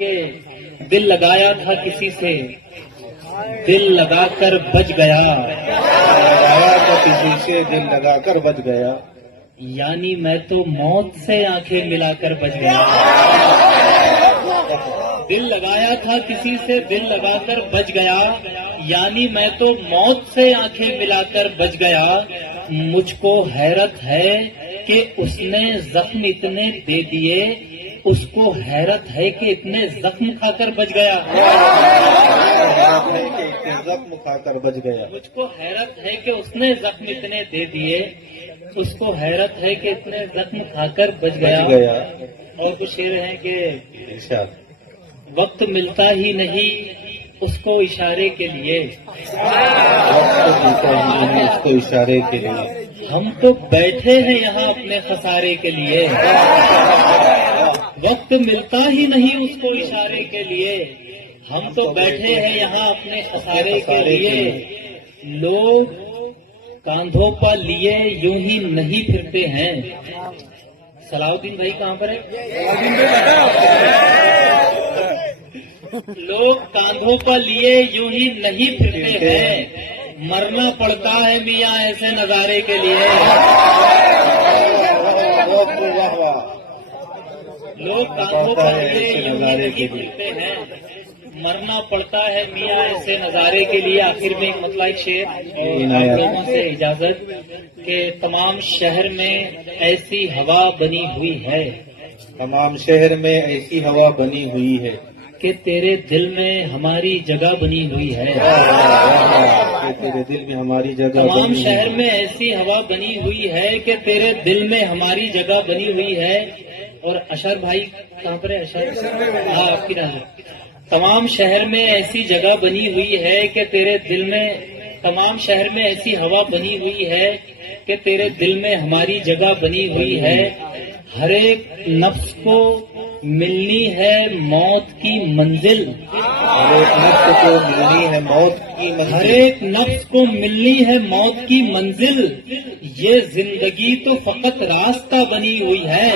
کہ دل لگایا تھا کسی سے، دل لگا کر بچ گیا، لگایا تھا کسی سے دل لگا کر بچ گیا، یعنی میں تو موت سے آنکھیں ملا کر بچ گیا۔ دل لگایا تھا کسی سے دل لگا کر بچ گیا، یعنی میں تو موت سے آنکھیں ملا کر بچ گیا۔ مجھ کو حیرت ہے کہ اس نے زخم اتنے دے دیے، اس کو حیرت ہے کہ اتنے زخم کھا کر بچ گیا۔ زخم کھا کر بچ گیا۔ مجھ کو حیرت ہے کہ اس نے زخم اتنے دے دیے، اس کو حیرت ہے کہ اتنے زخم کھا کر بچ گیا۔ اور کچھ شعر ہیں کہ وقت ملتا ہی نہیں اس کو اشارے کے لیے، اس کو اشارے کے لیے، ہم تو بیٹھے ہیں یہاں اپنے خسارے کے لیے۔ وقت ملتا ہی نہیں اس کو اشارے کے لیے، ہم تو بیٹھے ہیں یہاں اپنے خسارے کے لیے۔ لوگ کاندھوں پر لیے یوں ہی نہیں پھرتے ہیں۔ صلاح الدین بھائی کہاں پر ہے؟ لوگ کاندھوں پر لیے یوں ہی نہیں پھرتے ہیں، مرنا پڑتا ہے میاں ایسے نظارے کے لیے۔ لوگ کاندھوں پر لیے یوں ہی نہیں پھرتے ہیں، مرنا پڑتا ہے میاں ایسے نظارے کے لیے۔ آخر میں ایک مطلع ایک شعر اور آپ لوگوں سے اجازت کہ تمام شہر میں ایسی ہوا بنی ہوئی ہے، تمام شہر میں ایسی ہوا بنی ہوئی ہے کہ تیرے دل میں ہماری جگہ بنی ہوئی ہے۔ کہ تیرے دل میں ہماری جگہ تمام شہر میں ایسی ہوا بنی ہوئی ہے کہ تیرے دل میں ہماری جگہ بنی ہوئی ہے۔ اور اشر بھائی کہاں پر ہے؟ اشر، ہاں آپ کی راہ۔ تمام شہر میں ایسی جگہ بنی ہوئی ہے کہ تیرے دل میں، تمام شہر میں ایسی ہوا بنی ہوئی ہے کہ تیرے دل میں ہماری جگہ بنی ہوئی ہے۔ ہر ایک نفس کو ملنی ہے موت کی منزل، ہر ایک نفس کو ملنی ہے موت کی منزل، ہر ایک نفس کو ملنی ہے موت کی منزل، یہ زندگی تو فقط راستہ بنی ہوئی ہے۔